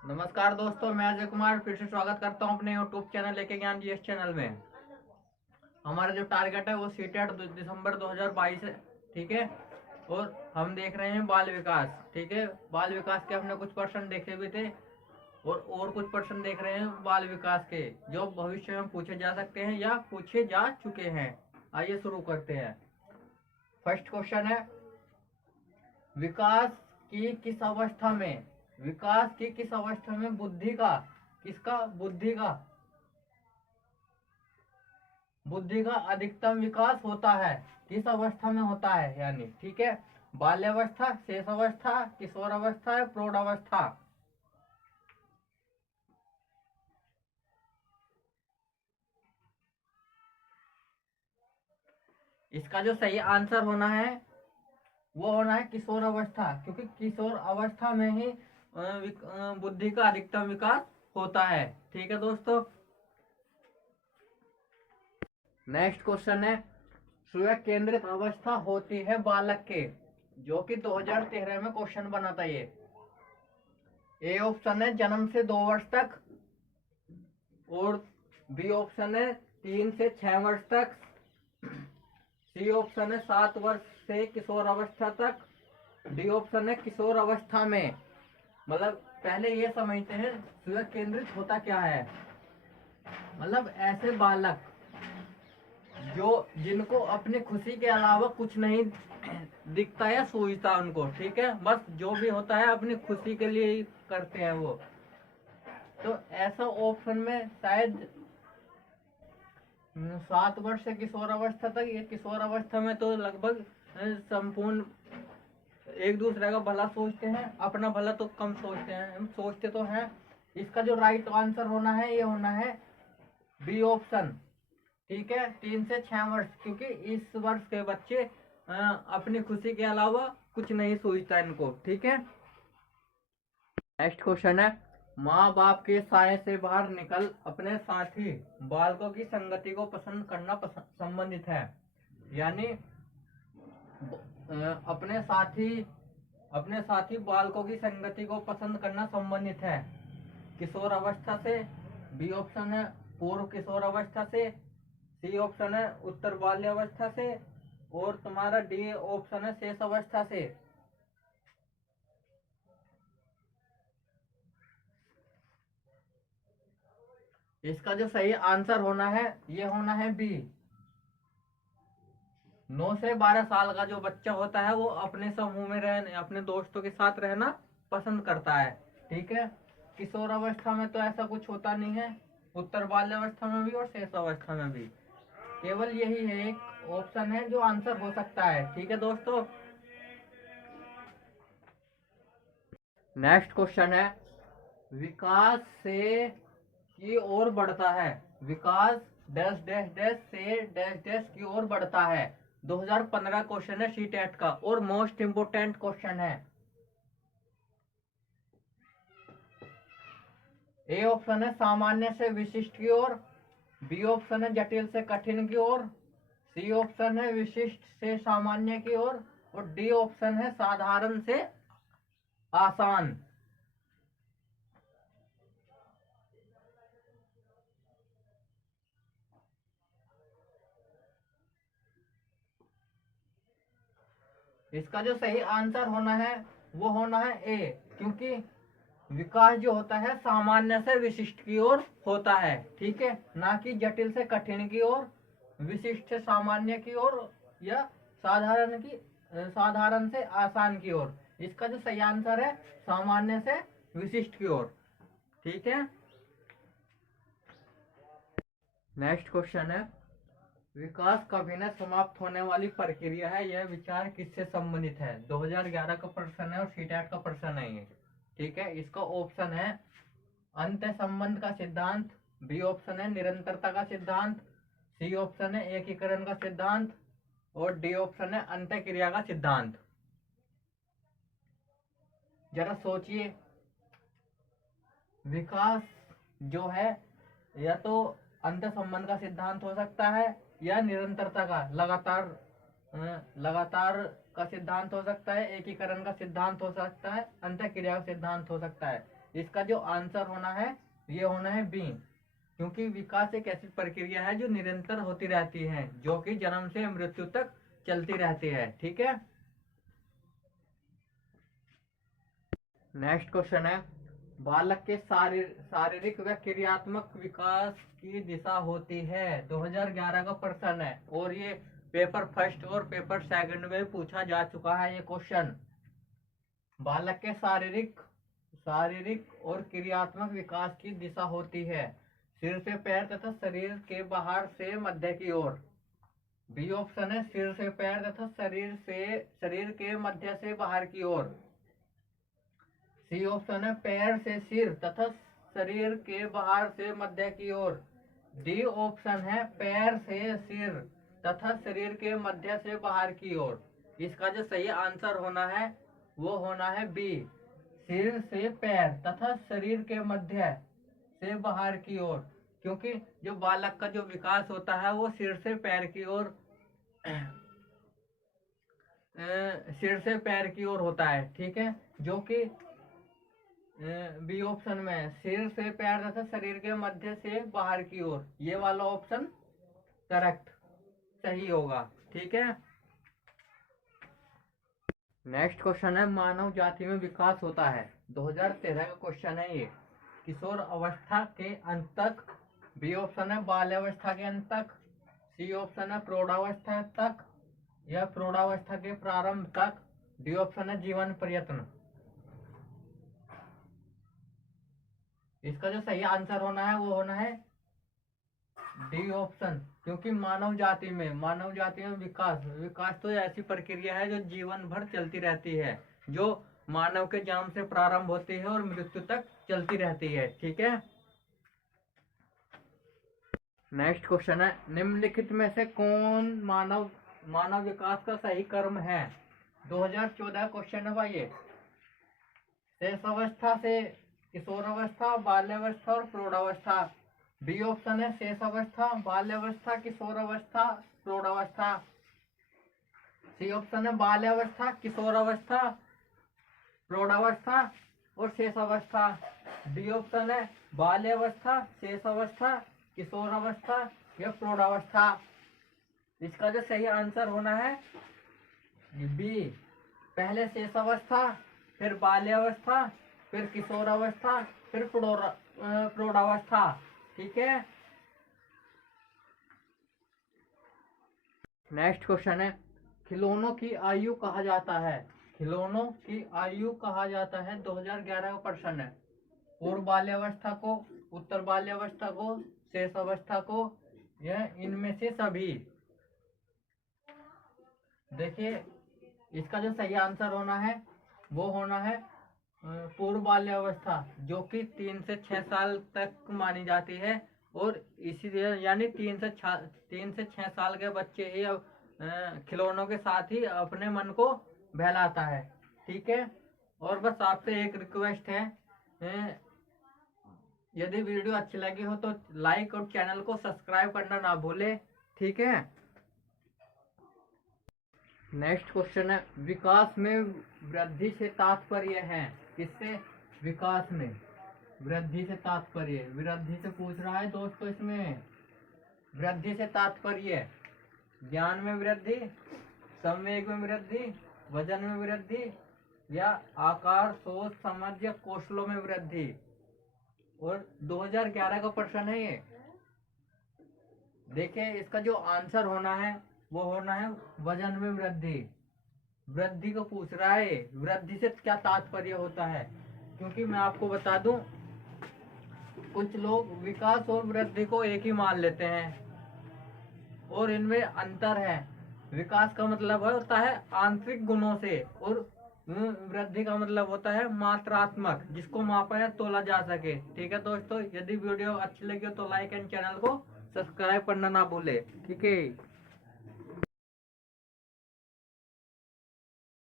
नमस्कार दोस्तों, मैं अजय कुमार फिर से स्वागत करता हूं अपने यूट्यूब चैनल लेके ज्ञान जीएस चैनल में। हमारा जो टारगेट है वो सीटेट दिसंबर 2022 है, ठीक है। और हम देख रहे हैं बाल विकास, ठीक है। बाल विकास के हमने कुछ पर्सन देखे भी थे और कुछ पर्सन देख रहे हैं बाल विकास के, जो भविष्य में पूछे जा सकते हैं या पूछे जा चुके हैं। आइए शुरू करते हैं। फर्स्ट क्वेश्चन है, विकास की किस अवस्था में विकास की किस अवस्था में बुद्धि का अधिकतम विकास होता है? किस अवस्था में होता है यानी, ठीक है। बाल्यावस्था, शेष अवस्था, किशोर अवस्था या प्रौढ़ अवस्था? इसका जो सही आंसर होना है वो होना है किशोर अवस्था, क्योंकि किशोर अवस्था में ही बुद्धि का अधिकतम विकास होता है, ठीक है दोस्तों। नेक्स्ट क्वेश्चन है, स्व केंद्रित अवस्था होती है बालक के, जो कि 2013 में क्वेश्चन बना था ये। ए ऑप्शन है जन्म से 2 वर्ष तक, और बी ऑप्शन है 3 से 6 वर्ष तक, सी ऑप्शन है 7 वर्ष से किशोर अवस्था तक, डी ऑप्शन है किशोर अवस्था में। मतलब पहले ये समझते हैं स्व केंद्रित होता क्या है। मतलब ऐसे बालक जो जिनको अपनी खुशी के अलावा कुछ नहीं दिखता या सूझता उनको, ठीक है। बस जो भी होता है अपनी खुशी के लिए ही करते हैं वो। तो ऐसा ऑप्शन में शायद 7 वर्ष से किशोर अवस्था तक, ये किशोर अवस्था में तो लगभग संपूर्ण एक दूसरे का भला सोचते हैं, अपना भला तो कम सोचते हैं, हम सोचते तो हैं। इसका जो राइट आंसर होना है ये होना है बी ऑप्शन, ठीक है। 3 से 6 वर्ष, क्योंकि इस वर्ष के बच्चे अपनी खुशी के अलावा कुछ नहीं सोचता इनको, ठीक है। नेक्स्ट क्वेश्चन है, माँ बाप के साय से बाहर निकल अपने साथी बालकों की संगति को पसंद करना संबंधित है। यानी अपने साथी बालकों की संगति को पसंद करना संबंधित है किशोर अवस्था से, बी ऑप्शन है पूर्व किशोर अवस्था से, सी ऑप्शन है उत्तर बाल्यावस्था से, और तुम्हारा डी ऑप्शन है शेष अवस्था से। इसका जो सही आंसर होना है ये होना है बी। 9 से 12 साल का जो बच्चा होता है वो अपने समूह में रहने, अपने दोस्तों के साथ रहना पसंद करता है, ठीक है। किशोर अवस्था में तो ऐसा कुछ होता नहीं है, उत्तर बाल्यावस्था में भी और शेष अवस्था में भी। केवल यही है एक ऑप्शन है जो आंसर हो सकता है, ठीक है दोस्तों। नेक्स्ट क्वेश्चन है, विकास से की ओर बढ़ता है, विकास डैश डैश डैश से डैश डैश की ओर बढ़ता है। 2015 क्वेश्चन है सीटेट का और मोस्ट इंपोर्टेंट क्वेश्चन है। ए ऑप्शन है सामान्य से विशिष्ट की ओर, बी ऑप्शन है जटिल से कठिन की ओर, सी ऑप्शन है विशिष्ट से सामान्य की ओर, और डी ऑप्शन है साधारण से आसान। इसका जो सही आंसर होना है वो होना है ए, क्योंकि विकास जो होता है सामान्य से विशिष्ट की ओर होता है, ठीक है, ना कि जटिल से कठिन की ओर, विशिष्ट से सामान्य की ओर, या साधारण से आसान की ओर। इसका जो सही आंसर है सामान्य से विशिष्ट की ओर, ठीक है। नेक्स्ट क्वेश्चन है, विकास कभी न समाप्त होने वाली प्रक्रिया है, यह विचार किससे संबंधित है? 2011 का प्रश्न है और सीटेट का प्रश्न है ये, ठीक है। इसका ऑप्शन है अंत्य संबंध का सिद्धांत, बी ऑप्शन है निरंतरता का सिद्धांत, सी ऑप्शन है एकीकरण का सिद्धांत, और डी ऑप्शन है अंत्य क्रिया का सिद्धांत। जरा सोचिए, विकास जो है या तो अंत संबंध का सिद्धांत हो सकता है, या निरंतरता का लगातार का सिद्धांत हो सकता है, एकीकरण का सिद्धांत हो सकता है, अंत क्रिया का सिद्धांत हो सकता है। इसका जो आंसर होना है ये होना है बी, क्योंकि विकास एक ऐसी प्रक्रिया है जो निरंतर होती रहती है, जो कि जन्म से मृत्यु तक चलती रहती है। ठीक है, नेक्स्ट क्वेश्चन है, बालक के शारीरिक व क्रियात्मक विकास की दिशा होती है। 2011 का प्रश्न है और ये पेपर फर्स्ट और पेपर सेकंड में पूछा जा चुका है ये क्वेश्चन। बालक के शारीरिक और क्रियात्मक विकास की दिशा होती है सिर से पैर तथा शरीर के बाहर से मध्य की ओर। बी ऑप्शन है सिर से पैर तथा शरीर के मध्य से बाहर की ओर। सी ऑप्शन है पैर से सिर तथा शरीर के बाहर से मध्य की ओर। डी ऑप्शन है पैर से सिर तथा शरीर के मध्य से बाहर की ओर। इसका जो सही आंसर होना है वो होना है बी, सिर से पैर तथा शरीर के मध्य से बाहर की ओर, क्योंकि जो बालक का जो विकास होता है वो सिर से पैर की ओर होता है। ठीक है, जो कि बी ऑप्शन में सिर से पैर तथा शरीर के मध्य से बाहर की ओर, ये वाला ऑप्शन करेक्ट सही होगा। ठीक है, नेक्स्ट क्वेश्चन है, मानव जाति में विकास होता है। 2013 का क्वेश्चन है ये, किशोर अवस्था के अंत तक। बी ऑप्शन है बाल्यावस्था के अंत तक। सी ऑप्शन है प्रौढ़ावस्था तक या प्रौढ़ावस्था के प्रारंभ तक। डी ऑप्शन है जीवन प्रयत्न। इसका जो सही आंसर होना है वो होना है डी ऑप्शन, क्योंकि मानव जाति में विकास तो ऐसी प्रक्रिया है जो जीवन भर चलती रहती है, जो मानव के जन्म से प्रारंभ होती है और मृत्यु तक चलती रहती है। ठीक है, नेक्स्ट क्वेश्चन है, निम्नलिखित में से कौन मानव विकास का सही क्रम है। 2014 क्वेश्चन है भाई, शेष अवस्था से किशोर अवस्था, बाल्यावस्था और प्रौढ़ावस्था। बी ऑप्शन है शेष अवस्था, बाल्यावस्था, किशोर अवस्था, प्रौढ़ावस्था। सी ऑप्शन है बाल्यावस्था, किशोर अवस्था, प्रौढ़ावस्था और शेष अवस्था। डी ऑप्शन है बाल्यावस्था, शेष अवस्था, किशोर अवस्था या प्रौढ़ावस्था। इसका जो सही आंसर होना है बी, पहले शेष अवस्था, फिर बाल्यावस्था, फिर किशोर अवस्था, फिर प्रौढ़ावस्था। ठीक है, नेक्स्ट क्वेश्चन है, खिलौनों की आयु कहा जाता है। खिलौनों की आयु कहा जाता है। 2011 का प्रश्न है, पूर्व बाल्यावस्था को, उत्तर बाल्यावस्था को, शेष अवस्था को या इनमें से सभी। देखिए, इसका जो सही आंसर होना है वो होना है पूर्व बाल्यावस्था, जो कि 3 से 6 साल तक मानी जाती है और इसीलिए यानी 3 से 6 साल के बच्चे ही खिलौनों के साथ ही अपने मन को बहलाता है। ठीक है, और बस आपसे एक रिक्वेस्ट है, यदि वीडियो अच्छी लगी हो तो लाइक और चैनल को सब्सक्राइब करना ना भूले। ठीक है, नेक्स्ट क्वेश्चन है, विकास में वृद्धि से तात्पर्य है। किससे? विकास में वृद्धि से तात्पर्य, वृद्धि से पूछ रहा है दोस्तों। इसमें वृद्धि से तात्पर्य ज्ञान में वृद्धि, संवेग में वृद्धि, वजन में वृद्धि या आकार, सोच, समझ या कौशलों में वृद्धि। और 2011 का प्रश्न है ये। देखिए, इसका जो आंसर होना है वो होना है वजन में वृद्धि। वृद्धि को पूछ रहा है, वृद्धि से क्या तात्पर्य होता है, क्योंकि मैं आपको बता दूं, कुछ लोग विकास और वृद्धि को एक ही मान लेते हैं और इनमें अंतर है। विकास का मतलब होता है आंतरिक गुणों से और वृद्धि का मतलब होता है मात्रात्मक, जिसको मापा या तोला जा सके। ठीक है दोस्तों, यदि वीडियो अच्छी लगी हो तो लाइक एंड चैनल को सब्सक्राइब करना ना भूले। ठीक है।